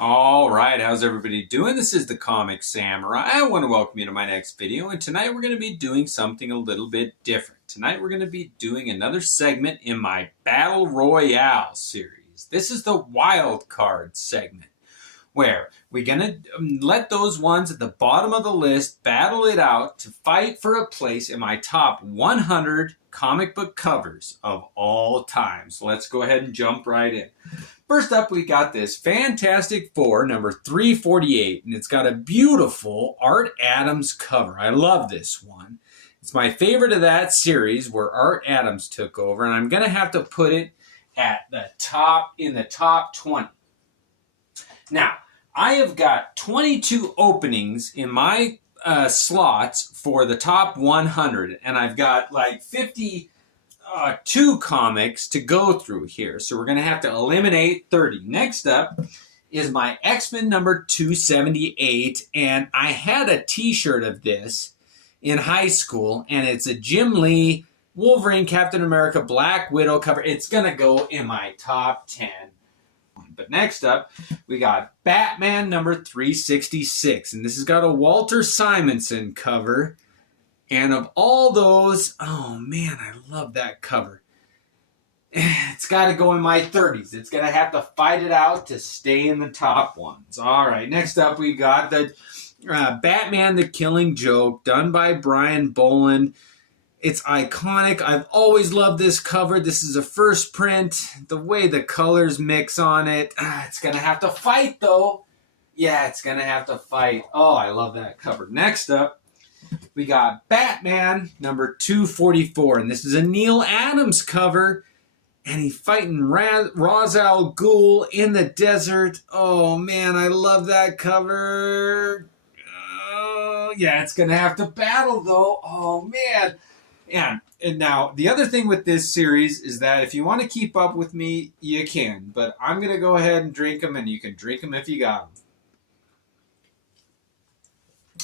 All right, how's everybody doing? This is the Comic Samurai. I want to welcome you to my next video, and tonight we're going to be doing something a little bit different. Tonight we're going to be doing another segment in my Battle Royale series. This is the wild card segment, where we're going to let those ones at the bottom of the list battle it out to fight for a place in my top 100 comic book covers of all time. So let's go ahead and jump right in. First up, we got this Fantastic Four, number 348, and it's got a beautiful Art Adams cover. I love this one. It's my favorite of that series where Art Adams took over, and I'm going to have to put it at the top, in the top 20. Now, I have got 22 openings in my slots for the top 100, and I've got like 52 comics to go through here. So we're going to have to eliminate 30. Next up is my X-Men number 278, and I had a t-shirt of this in high school, and it's a Jim Lee, Wolverine, Captain America, Black Widow cover. It's going to go in my top 10. But next up, we got Batman number 366, and this has got a Walter Simonson cover. And of all those, oh man, I love that cover. It's got to go in my 30s. It's going to have to fight it out to stay in the top ones. All right, next up we got the Batman the Killing Joke, done by Brian Boland. It's iconic. I've always loved this cover. This is a first print. The way the colors mix on it. It's going to have to fight, though. Yeah, it's going to have to fight. Oh, I love that cover. Next up, we got Batman number 244. And this is a Neil Adams cover. And he's fighting Ra's al Ghul in the desert. Oh, man, I love that cover. Oh, yeah, it's going to have to battle, though. Oh, man. And now, the other thing with this series is that if you want to keep up with me, you can. But I'm going to go ahead and drink them, and you can drink them if you got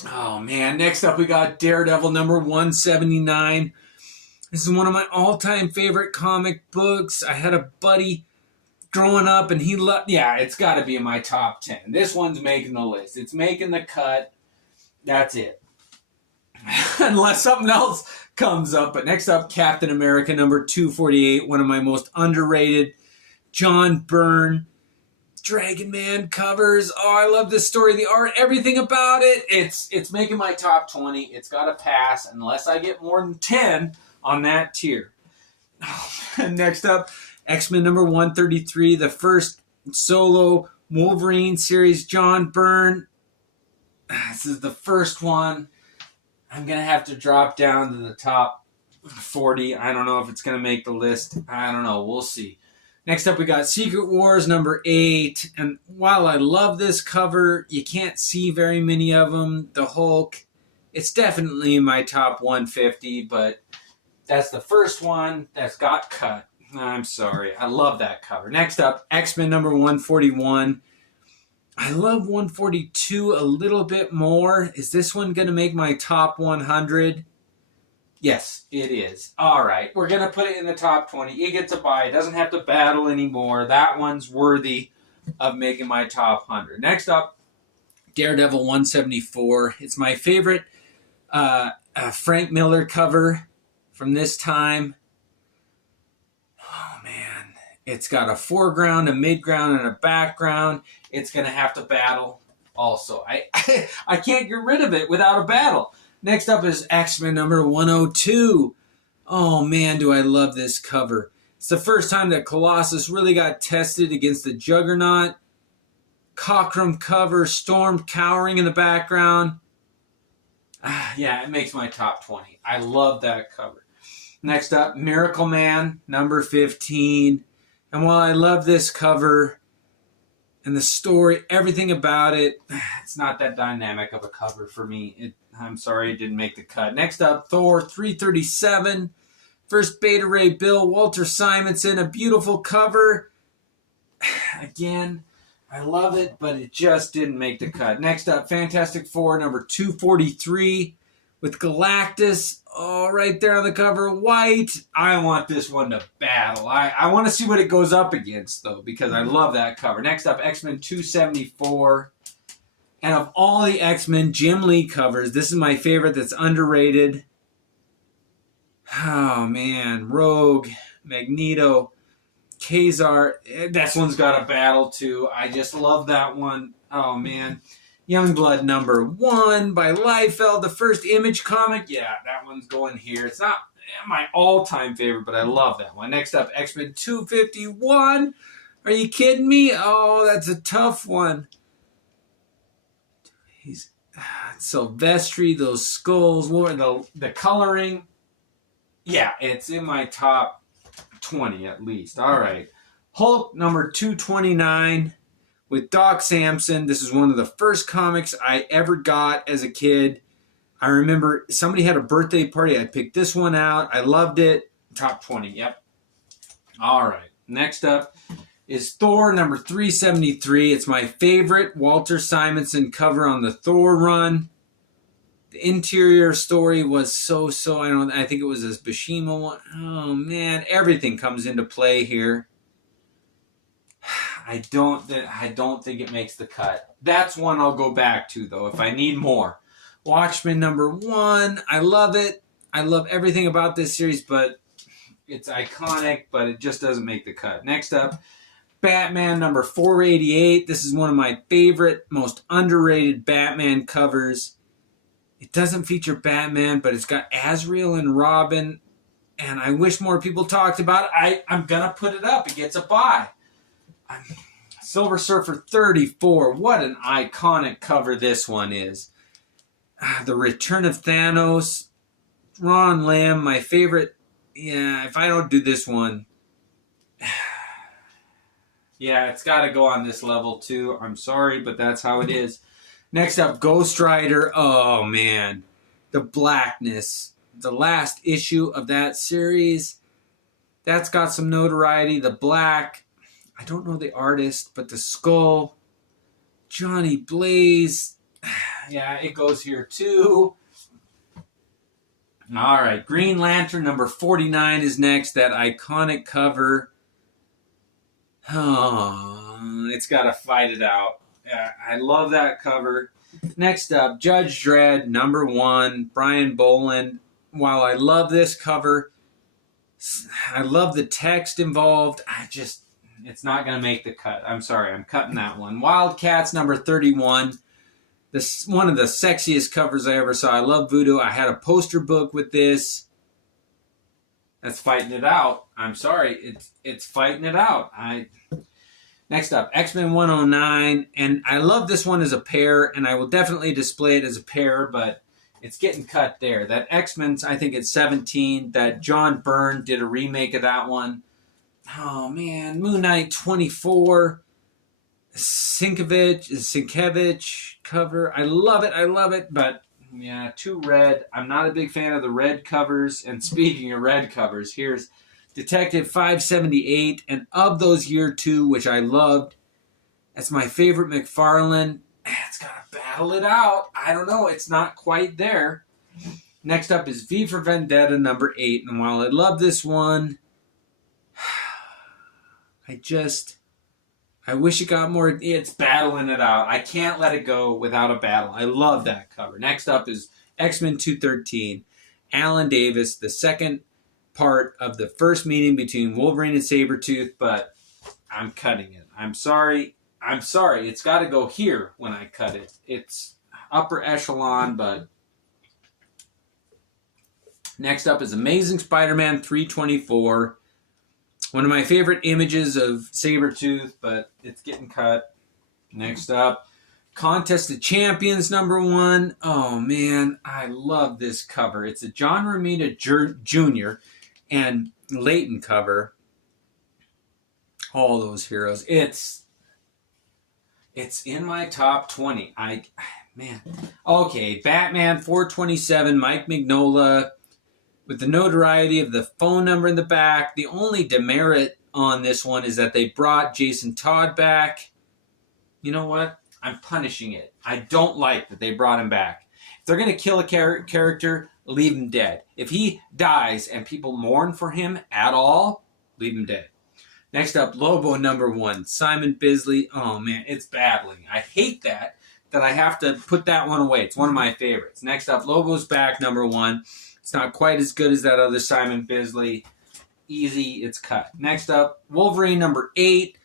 them. Oh, man. Next up, we got Daredevil number 179. This is one of my all-time favorite comic books. I had a buddy growing up, and he loved... Yeah, it's got to be in my top 10. This one's making the list. It's making the cut. That's it. Unless something else comes up. But next up, Captain America number 248, one of my most underrated John Byrne Dragon Man covers. Oh, I love this story, the art, everything about it. It's making my top 20. It's got to pass unless I get more than 10 on that tier. Oh, next up, X-Men number 133, the first solo Wolverine series, John Byrne. This is the first one. I'm going to have to drop down to the top 40. I don't know if it's going to make the list. I don't know. We'll see. Next up, we got Secret Wars number 8. And while I love this cover, you can't see very many of them. The Hulk, it's definitely in my top 150, but that's the first one that's got cut. I'm sorry. I love that cover. Next up, X-Men number 141. I love 142 a little bit more. Is this one going to make my top 100? Yes, it is. All right, we're going to put it in the top 20. It gets a bye. It doesn't have to battle anymore. That one's worthy of making my top 100. Next up, Daredevil 174. It's my favorite Frank Miller cover from this time. Oh, man. It's got a foreground, a midground, and a background. It's going to have to battle also. I can't get rid of it without a battle. Next up is X-Men number 102. Oh, man, do I love this cover. It's the first time that Colossus really got tested against the Juggernaut. Cockrum cover, Storm cowering in the background. Yeah, it makes my top 20. I love that cover. Next up, Miracle Man number 15. And while I love this cover and the story, everything about it, it's not that dynamic of a cover for me. I'm sorry it didn't make the cut. Next up, Thor 337. First Beta Ray Bill, Walter Simonson, a beautiful cover. Again, I love it, but it just didn't make the cut. Next up, Fantastic Four number 243 with Galactus, oh, right there on the cover, white. I want this one to battle. I want to see what it goes up against, though, because I love that cover. Next up, X-Men 274. And of all the X-Men Jim Lee covers, this is my favorite that's underrated. Oh, man. Rogue, Magneto, Kazar. This one's got a battle, too. I just love that one. Oh, man. Youngblood #1 by Liefeld, the first Image comic. Yeah, that one's going here. It's not my all-time favorite, but I love that one. Next up, X-Men 251. Are you kidding me? Oh, that's a tough one. He's Silvestri, those skulls, the coloring. Yeah, it's in my top 20 at least. All right. Hulk #229 with Doc Samson. This is one of the first comics I ever got as a kid. I remember somebody had a birthday party. I picked this one out. I loved it. Top 20, yep. All right. Next up is Thor #373. It's my favorite Walter Simonson cover on the Thor run. The interior story was so I think it was this Bashima one. Oh man, everything comes into play here. I don't think it makes the cut. That's one I'll go back to though if I need more. Watchmen #1. I love it. I love everything about this series, but it's iconic, but it just doesn't make the cut. Next up, Batman #488. This is one of my favorite, most underrated Batman covers. It doesn't feature Batman, but it's got Azrael and Robin, and I wish more people talked about it. I'm going to put it up. It gets a buy. Silver Surfer 34. What an iconic cover this one is. The Return of Thanos. Ron Lamb, my favorite. Yeah, if I don't do this one, yeah, it's got to go on this level too. I'm sorry, but that's how it is. Next up, Ghost Rider. Oh, man. The Blackness. The last issue of that series. That's got some notoriety. The Black. I don't know the artist, but the Skull. Johnny Blaze. Yeah, it goes here too. All right, Green Lantern #49 is next. That iconic cover. Oh, it's got to fight it out. I love that cover. Next up, Judge Dredd #1, Brian Boland. While I love this cover, I love the text involved. It's not going to make the cut. I'm sorry, I'm cutting that one. Wildcats #31. This one of the sexiest covers I ever saw. I love Voodoo. I had a poster book with this. That's fighting it out. I'm sorry. It's fighting it out. Next up, X-Men 109. And I love this one as a pair, and I will definitely display it as a pair, but it's getting cut there. That X-Men's, I think it's 17. That John Byrne did a remake of that one. Oh, man. Moon Knight 24. Sienkiewicz cover. I love it, but yeah, too red. I'm not a big fan of the red covers. And speaking of red covers, here's Detective 578, and of those year 2, which I loved, that's my favorite McFarlane. It's got to battle it out. I don't know. It's not quite there. Next up is V for Vendetta #8, and while I love this one, I wish it got more. It's battling it out. I can't let it go without a battle. I love that cover. Next up is X-Men 213. Alan Davis, the second part of the first meeting between Wolverine and Sabretooth, but I'm cutting it. I'm sorry. It's got to go here when I cut it. It's upper echelon, but next up is Amazing Spider-Man 324. One of my favorite images of Sabretooth, but it's getting cut. Next up, Contest of Champions #1. Oh, man, I love this cover. It's a John Romita Jr. and Layton cover. All those heroes. It's in my top 20. Man. Okay, Batman 427, Mike Mignola. With the notoriety of the phone number in the back, the only demerit on this one is that they brought Jason Todd back. You know what? I'm punishing it. I don't like that they brought him back. If they're going to kill a character, leave him dead. If he dies and people mourn for him at all, leave him dead. Next up, Lobo number 1, Simon Bisley. Oh man, it's battling. I hate that I have to put that one away. It's one of my favorites. Next up, Lobo's Back number 1. It's not quite as good as that other Simon Bisley. Easy, it's cut. Next up, Wolverine number 8.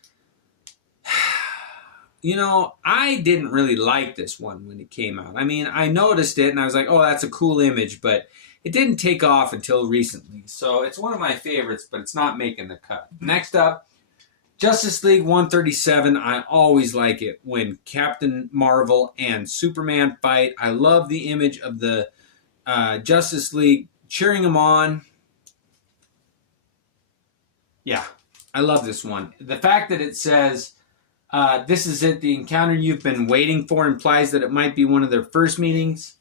You know, I didn't really like this one when it came out. I mean, I noticed it and I was like, oh, that's a cool image, but it didn't take off until recently. So it's one of my favorites, but it's not making the cut. Next up, Justice League 137. I always like it when Captain Marvel and Superman fight. I love the image of the Justice League cheering them on. Yeah, I love this one. The fact that it says, this is it, the encounter you've been waiting for, implies that it might be one of their first meetings.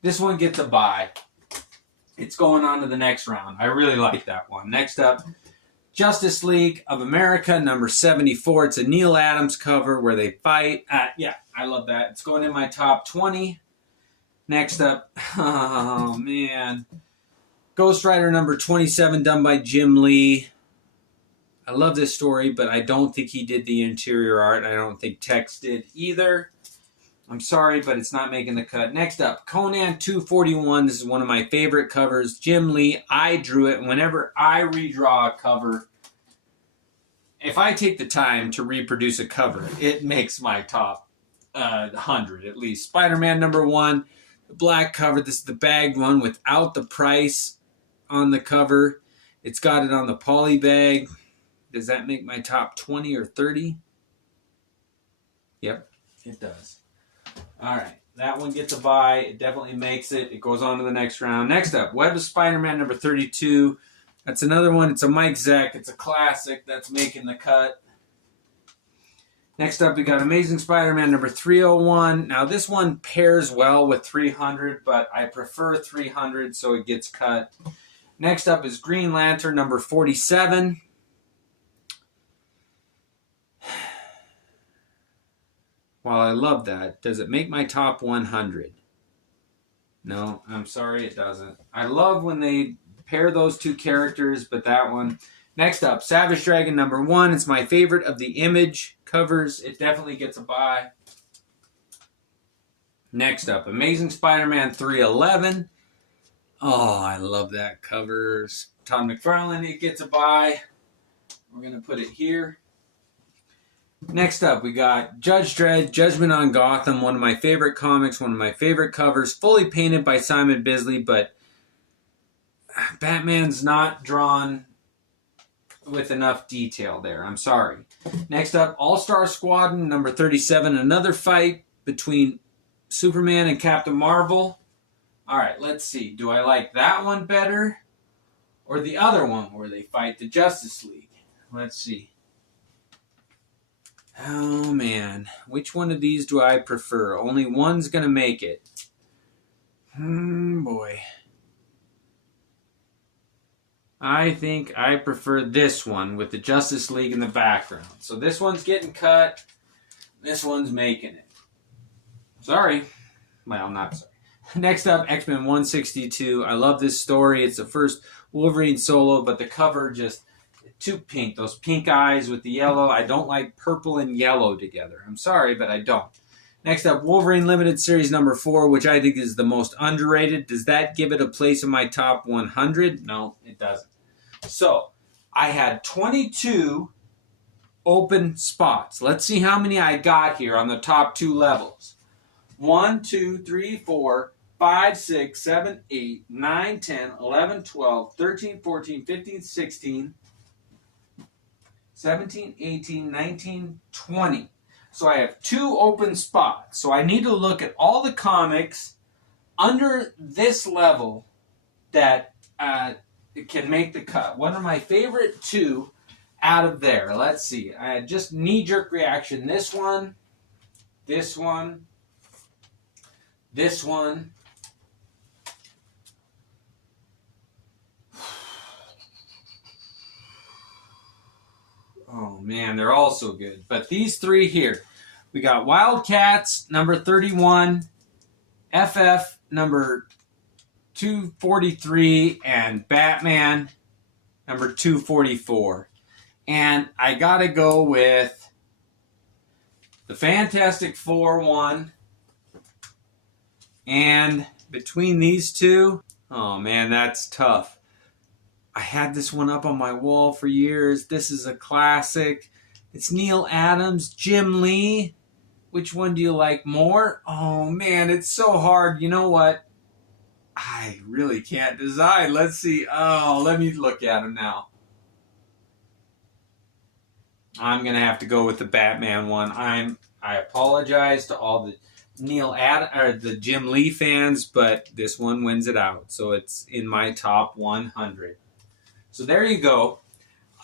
This one gets a bye. It's going on to the next round. I really like that one. Next up, Justice League of America, number 74. It's a Neil Adams cover where they fight. Yeah, I love that. It's going in my top 20. Next up, oh man, Ghost Rider number 27, done by Jim Lee. I love this story, but I don't think he did the interior art. I don't think Tex did either. I'm sorry, but it's not making the cut. Next up, Conan 241. This is one of my favorite covers. Jim Lee, I drew it. Whenever I redraw a cover, if I take the time to reproduce a cover, it makes my top 100 at least. Spider-Man number 1, the black cover. This is the bagged one without the price on the cover. It's got it on the poly bag. Does that make my top 20 or 30? Yep, it does. All right, that one gets a bye. It definitely makes it. It goes on to the next round. Next up, Web of Spider-Man number 32. That's another one. It's a Mike Zeck. It's a classic. That's making the cut. Next up, we got Amazing Spider-Man number 301. Now, this one pairs well with 300, but I prefer 300, so it gets cut. Next up is Green Lantern number 47. While I love that, does it make my top 100? No, I'm sorry, it doesn't. I love when they pair those two characters, but that one. Next up, Savage Dragon number 1. It's my favorite of the Image covers. It definitely gets a bye. Next up, Amazing Spider-Man 311. Oh, I love that cover. Todd McFarlane, it gets a bye. We're going to put it here. Next up, we got Judge Dredd, Judgment on Gotham, one of my favorite comics, one of my favorite covers, fully painted by Simon Bisley, but Batman's not drawn with enough detail there. I'm sorry. Next up, All-Star Squadron, number 37, another fight between Superman and Captain Marvel. All right, let's see. Do I like that one better or the other one where they fight the Justice League? Let's see. Oh, man. Which one of these do I prefer? Only one's going to make it. Boy. I think I prefer this one with the Justice League in the background. So this one's getting cut. This one's making it. Sorry. Well, not sorry. Next up, X-Men 162. I love this story. It's the first Wolverine solo, but the cover just... too pink. Those pink eyes with the yellow. I don't like purple and yellow together. I'm sorry, but I don't. Next up, Wolverine Limited Series number 4, which I think is the most underrated. Does that give it a place in my top 100? No, it doesn't. So, I had 22 open spots. Let's see how many I got here on the top 2 levels. 1, 2, 3, 4, 5, 6, 7, 8, 9, 10, 11, 12, 13, 14, 15, 16, 17, 18, 19, 20. So I have 2 open spots. So I need to look at all the comics under this level that can make the cut. One of my favorite 2 out of there. Let's see. I had just knee-jerk reaction. This one, this one, this one. Oh, man, they're all so good. But these 3 here. We got Wildcats, number 31. FF number 243 and Batman number 244. And I gotta go with the Fantastic Four one. And between these two, oh man, that's tough. I had this one up on my wall for years. This is a classic. It's Neil Adams, Jim Lee. Which one do you like more? Oh man, it's so hard. You know what? I really can't decide. Let's see. Oh, let me look at him now. I'm going to have to go with the Batman one. I apologize to all the the Jim Lee fans, but this one wins it out. So it's in my top 100. So there you go.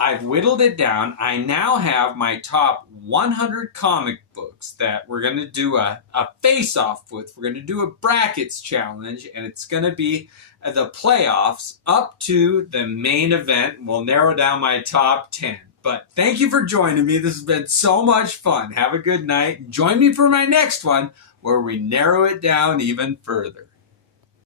I've whittled it down. I now have my top 100 comic books that we're going to do a face-off with. We're going to do a brackets challenge, and it's going to be the playoffs up to the main event. We'll narrow down my top 10. But thank you for joining me. This has been so much fun. Have a good night. Join me for my next one where we narrow it down even further.